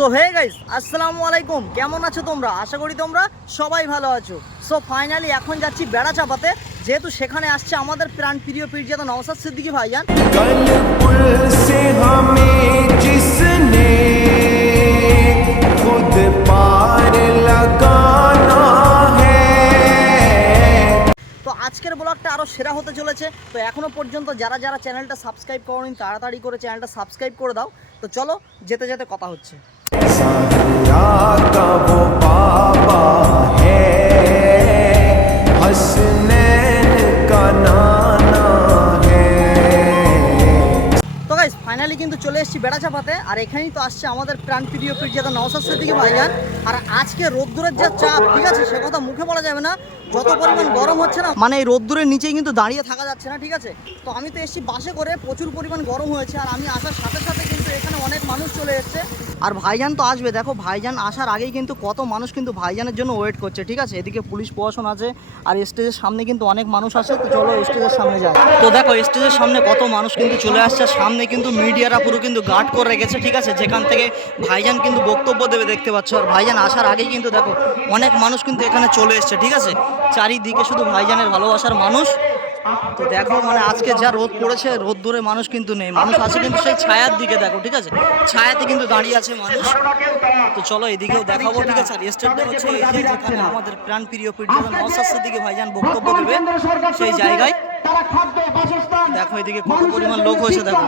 So hey guys আসসালামু আলাইকুম। কেমন আছো তোমরা? আশা করি তোমরা সবাই ভালো আছো। সো ফাইনালি এখন যাচ্ছি বেড়া চাপাতে। যেহেতু সেখানে আসছে আমাদের প্রাণ প্রিয় পীরজাদা নওসাদ সিদ্দিকী ভাইজান। कल আজকের ব্লগটা আরও সেরা হতে চলেছে। তো এখনও পর্যন্ত যারা যারা চ্যানেলটা সাবস্ক্রাইব করেনি, তাড়াতাড়ি করে চ্যানেলটা সাবস্ক্রাইব করে দাও। তো চলো, যেতে যেতে কথা হচ্ছে। তো ফাইনালি কিন্তু চলে এসেছি বেড়াচাপাতে আর এখানেই তো আসছে আমাদের প্রাণপ্রিয় প্রিয় যারা নওসাদ সিদ্দিকি ভাইজান। আর আজকে রোদ্দুরের যা চাপ, ঠিক আছে? সে কথা মুখে বলা যাবে না। যত পরিমাণ গরম হচ্ছে না মানে এই রোদ্দুরের নিচেই কিন্তু দাঁড়িয়ে থাকা যাচ্ছে না, ঠিক আছে? তো আমি তো এসেছি বাসে করে, প্রচুর পরিমাণ গরম হয়েছে, আর আমি আসার সাথে সাথে কিন্তু এখানে অনেক মানুষ চলে এসছে। আর ভাইজান তো আসবে, দেখো, ভাইজান আসার আগেই কিন্তু কত মানুষ কিন্তু ভাইজানের জন্য ওয়েট করছে, ঠিক আছে? এদিকে পুলিশ প্রশাসন আছে, আর স্টেজের সামনে কিন্তু অনেক মানুষ আসে, তো চলো স্টেজের সামনে যায় তো দেখো, স্টেজের সামনে কত মানুষ কিন্তু চলে আসছে সামনে কিন্তু মিডিয়ারা পুরো কিন্তু গার্ড করে রেখেছে, ঠিক আছে? যেখান থেকে ভাইজান কিন্তু বক্তব্য দেবে, দেখতে পাচ্ছ? আর ভাইজান আসার আগেই কিন্তু দেখো, অনেক মানুষ কিন্তু এখানে চলে এসছে, ঠিক আছে? চারিদিকে শুধু ভাইজানের ভালোবাসার মানুষ তো দেখো মানে আজকে যা রোদ পড়েছে রোদ দূরে মানুষ কিন্তু নেই। মানুষ আছে কিন্তু সেই ছায়ার দিকে দেখো ঠিক আছে? ছায়াতে কিন্তু দাঁড়িয়ে আছে মানুষ। তো চলো এদিকেও দেখাবো ঠিক আছে? আর স্টেটটা হচ্ছে যেখানে আমাদের প্রাণ প্রিয় পীড়িত নসাসের দিকে ভাইজান বক্তব্য দেবে সেই জায়গায়। দেখো এদিকে কত পরিমাণ লোক হয়েছে দেখো।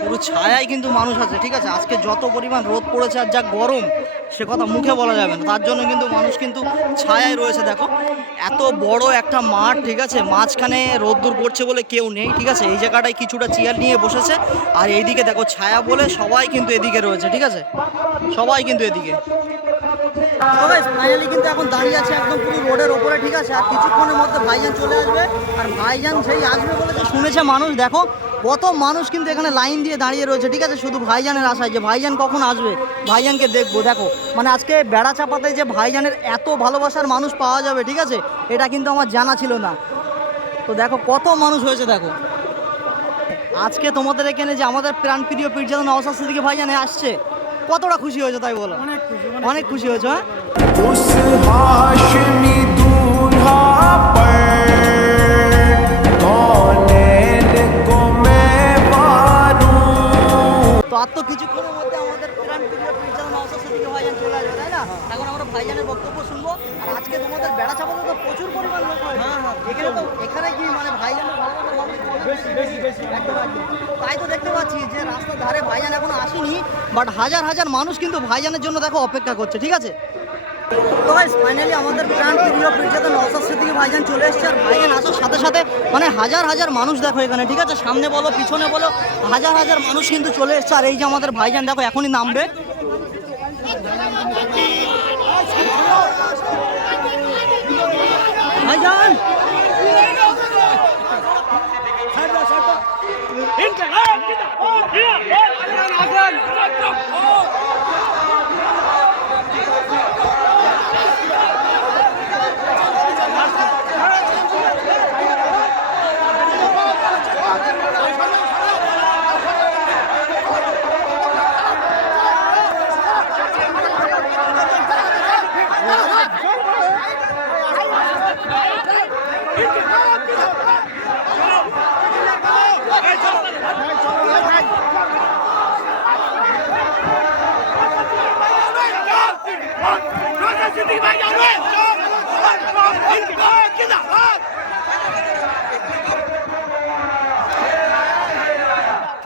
পুরো ছায়ায় কিন্তু মানুষ আছে, ঠিক আছে? আজকে যত পরিমাণ রোদ পড়েছে আর যা গরম, সে কথা মুখে বলা যাবে না। তার জন্য কিন্তু মানুষ কিন্তু ছায়ায় রয়েছে, দেখো। এত বড় একটা মাঠ, ঠিক আছে? মাঝখানে রোদ্দুর পড়ছে বলে কেউ নেই, ঠিক আছে? এই জায়গাটায় কিছুটা চেয়ার নিয়ে বসেছে। আর এইদিকে দেখো, ছায়া বলে সবাই কিন্তু এদিকে রয়েছে, ঠিক আছে? সবাই কিন্তু এদিকে। ফাইনালি কিন্তু এখন দাঁড়িয়ে আছে একদম পুরো রোডের ওপরে, ঠিক আছে? আর কিছুক্ষণের মধ্যে ভাইজান চলে আসবে। আর ভাইজান সেই আসবে বলে যে শুনেছে মানুষ, দেখো, কত মানুষ কিন্তু এখানে লাইন দিয়ে দাঁড়িয়ে রয়েছে, ঠিক আছে? শুধু ভাইজানের আশায় যে ভাইজান কখন আসবে, ভাইজানকে দেখব। দেখো মানে আজকে বেড়া চাপাতে যে ভাইজানের এত ভালোবাসার মানুষ পাওয়া যাবে, ঠিক আছে? এটা কিন্তু আমার জানা ছিল না। তো দেখো, কত মানুষ হয়েছে, দেখো। আজকে তোমাদের এখানে যে আমাদের প্রাণ প্রিয় পীরজাদা নওসাদ সিদ্দিকী ভাইজানে আসছে কতটা খুশি হয়েছে তাই বলো? অনেক খুশি হয়েছে হ্যাঁ? তো আর তো কিছুক্ষণের মধ্যে আমাদের তাই না? এখন আমরা ভাইজানের বক্তব্য শুনব। আর আজকে তোমাদের বেড়া ছাপাতে তো প্রচুর পরিমাণ লোক হয় এখানে তো এখানে কি মানে। তাই তো দেখতে পাচ্ছি যে রাস্তার ধারে ভাইজান এখনও আসেনি বাট হাজার হাজার মানুষ কিন্তু ভাইজানের জন্য দেখো অপেক্ষা করছে ঠিক আছে? তো গাইস ফাইনালি আমাদের প্রাণ প্রিয় নওসাদ সিদ্দিকী ভাইজান চলে এসেছে আর ভাইজান আসার সাথে সাথে মানে হাজার হাজার মানুষ দেখো এখানে ঠিক আছে? সামনে বলো পিছনে বলো হাজার হাজার মানুষ কিন্তু চলে এসেছে আর এই যে আমাদের ভাইজান দেখো এখনই নামবে। ভাইজান! Oh!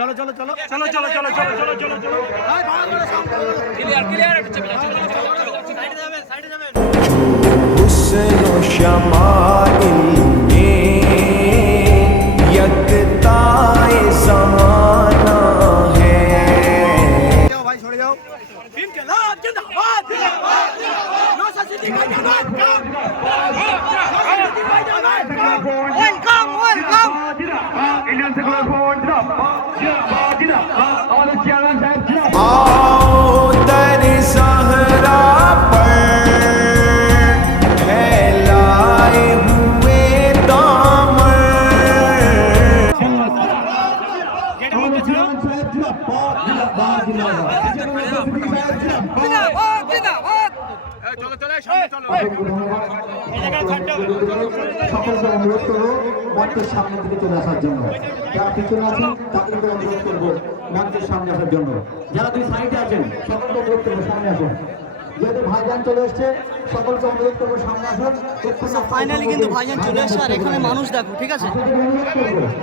চলো চলো চলো চলো চলো চলো চলো চলো চলো চলো ক্লিয়ার ক্লিয়ার সাইডে যাবেন সাইডে যাবেন মঞ্চের সামনে থেকে চলে আসার জন্য। যারা পিছনে আছেন তাদেরকে অনুরোধ করব মঞ্চের সামনে আসার জন্য। যারা দুই সাইডে আছেন সকলকে অনুরোধ করব সামনে আসুন। যেহেতু ভাইজান চলে এসছে সকলকে অনুরোধ করব সামনে আসুন। ফাইনালি কিন্তু ভাইজান চলে এসছে আর এখানে মানুষ দেখো ঠিক আছে?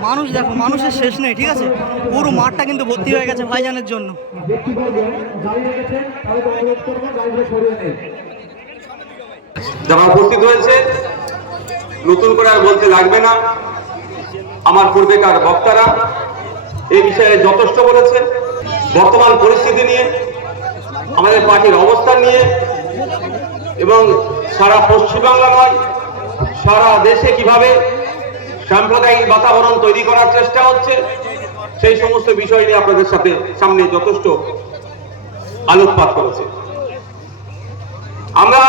মানুষ দেখো মানুষের শেষ নেই ঠিক আছে? পুরো মাঠটা কিন্তু ভর্তি হয়ে গেছে ভাইজানের জন্য। ব্যক্তিবর্গ গাড়ি রেখেছেন তাদেরকে অনুরোধ করব গাড়িগুলো সরিয়ে নেই। যারা উপস্থিত হয়েছে নতুন করে আর বলতে লাগবে না। আমার পূর্বেকার বক্তারা এই বিষয়ে যথেষ্ট বলেছে বর্তমান পরিস্থিতি নিয়ে, আমাদের পার্টির অবস্থান নিয়ে, এবং সারা পশ্চিমবাংলা নয়, সারা দেশে কীভাবে সাম্প্রদায়িক বাতাবরণ তৈরি করার চেষ্টা হচ্ছে, সেই সমস্ত বিষয় নিয়ে আপনাদের সাথে সামনে যথেষ্ট আলোকপাত করেছে। আমরা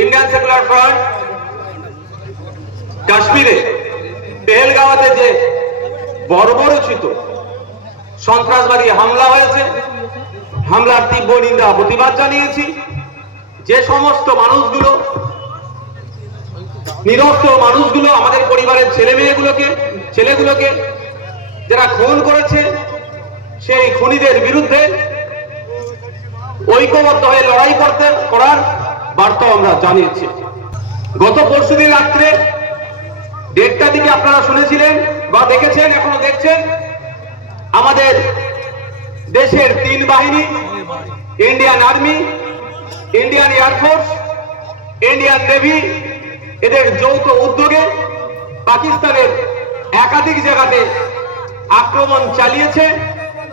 ইন্ডিয়ান সেকুলার ফ্রন্ট, কাশ্মীরে পেহেলগাঁওতে যে বর্বরচিত সন্ত্রাসবাদী হামলা হয়েছে, হামলার তীব্র নিন্দা প্রতিবাদ জানিয়েছি। যে সমস্ত মানুষগুলো, নিরস্ত্র মানুষগুলো, আমাদের পরিবারের ছেলে মেয়েগুলোকে, ছেলেগুলোকে যারা খুন করেছে, সেই খুনিদের বিরুদ্ধে ঐক্যবদ্ধ হয়ে লড়াই করতে করার বার্তা আমরা জানিয়েছি। গত পরশুদিন রাত্রে দেড়টা দিকে আপনারা শুনেছিলেন বা দেখেছেন, এখনও দেখছেন? আমাদের দেশের তিন বাহিনী Indian army Indian air force Indian navy এদের যৌথ উদ্যোগে পাকিস্তানের একাধিক জায়গাতে আক্রমণ চালিয়েছে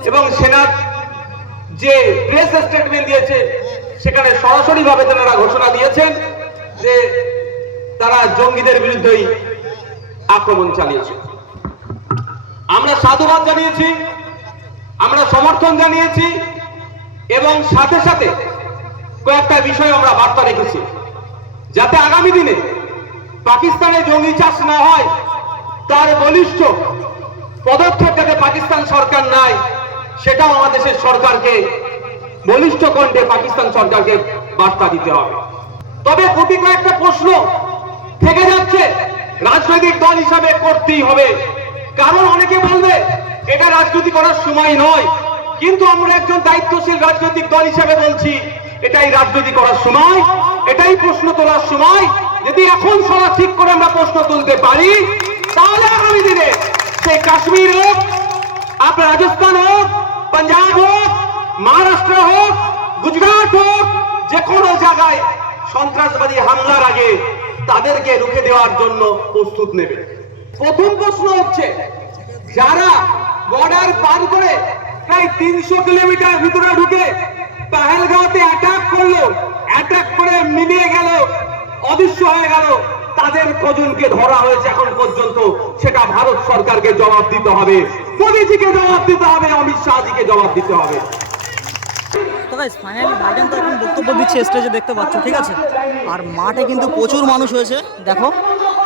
এবং সেনার যে প্রেস স্টেটমেন্ট দিয়েছে, সেখানে সরাসরি ভাবে তারা ঘোষণা দিয়েছেন যে তারা জঙ্গিদের বিরুদ্ধেই আক্রমণ চালিয়েছে। আমরা সাধুবাদ জানিয়েছি, আমরা সমর্থন জানিয়েছি, এবং সাথে সাথে কয়েকটা বিষয় আমরা বার্তা রেখেছি। যাতে আগামী দিনে পাকিস্তানে জঙ্গি চাষ না হয়, তার বলিষ্ঠ পদক্ষেপ যাতে পাকিস্তান সরকার নাই সেটাও আমাদের সরকারকে, বলিষ্ঠ কণ্ঠে পাকিস্তান সরকারকে বার্তা দিতে হবে। তবে কোটি কয়েকটা প্রশ্ন থেকে যাচ্ছে। রাজনৈতিক দল হিসাবে করতেই হবে। কারণ অনেকে বলবে, এটা রাজনীতি করার সময় নয়। কিন্তু আমরা একজন দায়িত্বশীল রাজনৈতিক দল হিসাবে বলছি, এটাই রাজনীতি করার সময়, এটাই প্রশ্ন তোলার সময়। যদি এখন সভা ঠিক করে আমরা প্রশ্ন তুলতে পারি, তাহলে আগামী দিনে সেই কাশ্মীর হোক, আপনার রাজস্থান হোক, পাঞ্জাব হোক, মহারাষ্ট্র হোক, গুজরাট হোক, যে কোনো জায়গায় সন্ত্রাসবাদী হামলার আগে তাদেরকে রুখে দেওয়ার জন্য প্রস্তুত নেবে। প্রথম প্রশ্ন হচ্ছে, যারা বর্ডার পার করে প্রায় তিনশো কিলোমিটার ভিতরে ঢুকে পাহেলগাঁওতে অ্যাটাক করল অ্যাটাক করে মিলিয়ে গেল, অদৃশ্য হয়ে গেল, তাদের কজনকে ধরা হয়েছে এখন পর্যন্ত, সেটা ভারত সরকারকে জবাব দিতে হবে। মোদীজিকে জবাব দিতে হবে, অমিত শাহজিকে জবাব দিতে হবে। গাইস ফাইনালি ভাইজান তো এখন বক্তব্য দিচ্ছে স্টেজে দেখতে পাচ্ছ, ঠিক আছে? আর মাঠে কিন্তু প্রচুর মানুষ হয়েছে, দেখো,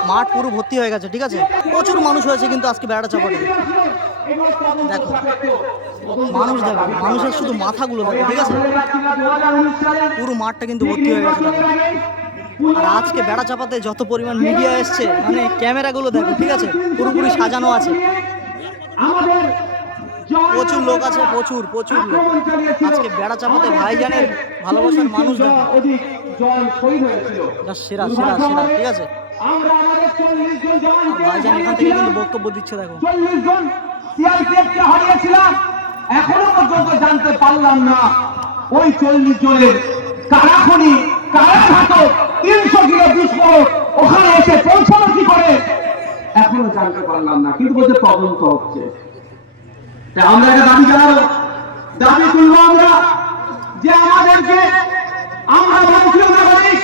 মাঠ পুরো ভর্তি হয়ে গেছে, ঠিক আছে? প্রচুর মানুষ হয়েছে কিন্তু আজকে বেড়াটা চাপাটে। দেখো, মানুষ দেখো, মানুষের শুধু মাথাগুলো দেখো, ঠিক আছে? পুরো মাঠটা কিন্তু ভর্তি হয়ে গেছে আর আজকে বেড়া চাপাতে যত পরিমাণ মিডিয়া এসছে মানে ক্যামেরাগুলো দেখো, ঠিক আছে? পুরোপুরি সাজানো আছে। প্রচুর লোক আছে প্রচুর প্রচুর লোক। আজকে বেড়া চাপাতে ভাইজানের ভালোবাসার মানুষ সেরা সেরা সেরা ঠিক আছে। ভাইজান এখান থেকে কিন্তু বক্তব্য দিচ্ছে দেখো। চল্লিশ জন সিআরপিএফ হারিয়েছিলাম। এখনও পর্যন্ত জানতে পারলাম না ওই চল্লিশ জনের কারা খনি কারা ঘাতক তিনশো কিলো বিস্ফোরক ওখানে এসে পৌঁছানো কি করে? এখনও জানতে পারলাম না। কিন্তু বলছে তদন্ত হচ্ছে। আমরা দাবি জানাব। দাবি তুলবো আমরা যে আমাদেরকে আমরা নাগরিক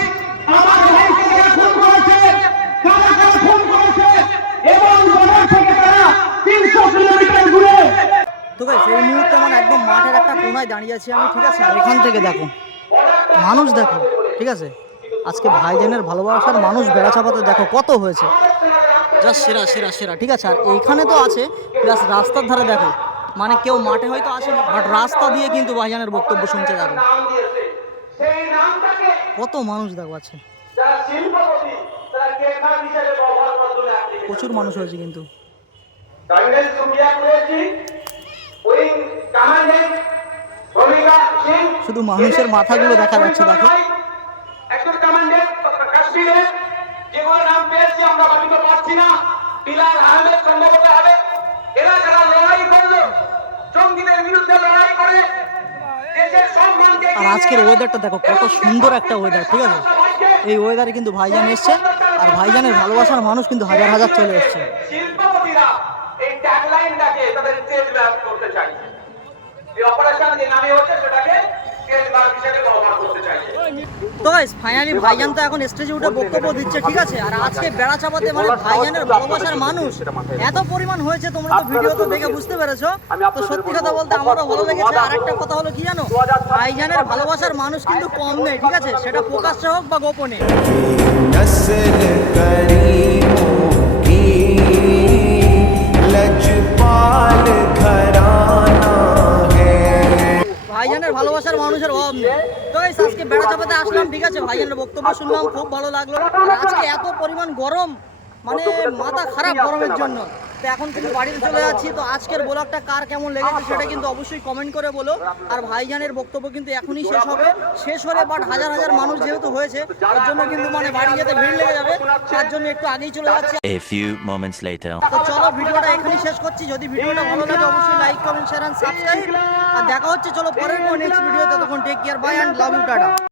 আমার একদম মাঠের একটা দাঁড়িয়ে আছি আমি, ঠিক আছে? এখান থেকে দেখো, মানুষ দেখো, ঠিক আছে? আজকে ভালোবাসার মানুষ দেখো কত হয়েছে। সেরা সেরা সেরা, ঠিক আছে? আর এইখানে তো আছে রাস্তার ধারে দেখো মানে কেউ মাঠে হয়তো আসে বাট রাস্তা দিয়ে কিন্তু ভাইজানের বক্তব্য শুনছে দেখো কত মানুষ দেখো আছে। প্রচুর মানুষ হয়েছে কিন্তু। শুধু মানুষের মাথাগুলো দেখা যাচ্ছে, দেখো। একজন কমান্ডেন্ট কাশ্মীরে যেগুলো নাম পেয়েছি আমরা না। আহমেদ সম্ভবত হবে। এরা যারা লড়াই করল জঙ্গিদের বিরুদ্ধে লড়াই করে দেশের সম্মানকে আর আজকের ওয়েদারটা দেখো কত সুন্দর একটা ওয়েদার ঠিক আছে? এই ওয়েদারে কিন্তু ভাইজান এসছে আর ভাইজানের ভালোবাসার মানুষ কিন্তু হাজার হাজার চলে এসছে। এই অপারেশন যে নামে হচ্ছে সেটাকে স্টেজ ব্যাপ হিসেবে ব্যবহার করতে চাইছে তো গাইস ফাইনালি ভাইজান তো এখন স্টেজে উঠে বক্তব্য দিচ্ছে ঠিক আছে আর আজকে বেড়া চাপাতে মানে ভাইজানের ভালোবাসার মানুষ এত পরিমাণ হয়েছে তোমরা তো ভিডিও তো দেখে বুঝতে পেরেছো তো সত্যি কথা বলতে আমারও ভালো লেগেছে আর একটা কথা হলো কি জানো ভাইজানের ভালোবাসার মানুষ কিন্তু কম নেই ঠিক আছে সেটা প্রকাশ্যে হোক বা গোপনে नस्ल करीमों की लजपाल घराना है ভাইজানের ভালোবাসার মানুষের অভাব নেই। তো এই আজকে বেড়া চাপাতে আসলাম, ঠিক আছে? ভাইজানের বক্তব্য শুনলাম, খুব ভালো লাগল। আজকে এত পরিমাণ গরম মানে মাথা খারাপ গরমের জন্য। তো এখন কিন্তু বাড়িতে চলে যাচ্ছি। তো আজকের ব্লগটা কার কেমন লেগেছে সেটা কিন্তু অবশ্যই কমেন্ট করে বলো। আর ভাইজানের বক্তব্য কিন্তু এখনই শেষ হবে। শেষ হলে বাট হাজার হাজার মানুষ যেহেতু হয়েছে তার জন্য কিন্তু মানে বাড়ি যেতে ভিড় লেগে যাবে। তার জন্য একটু আগেই চলে যাচ্ছি। A few moments later. তো চলো ভিডিওটা এখানেই শেষ করছি। যদি ভিডিওটা ভালো লাগে অবশ্যই like comment share and subscribe আর দেখা হচ্ছে চলো পরের নেক্সট ভিডিও ততক্ষণ take care bye and love you tata.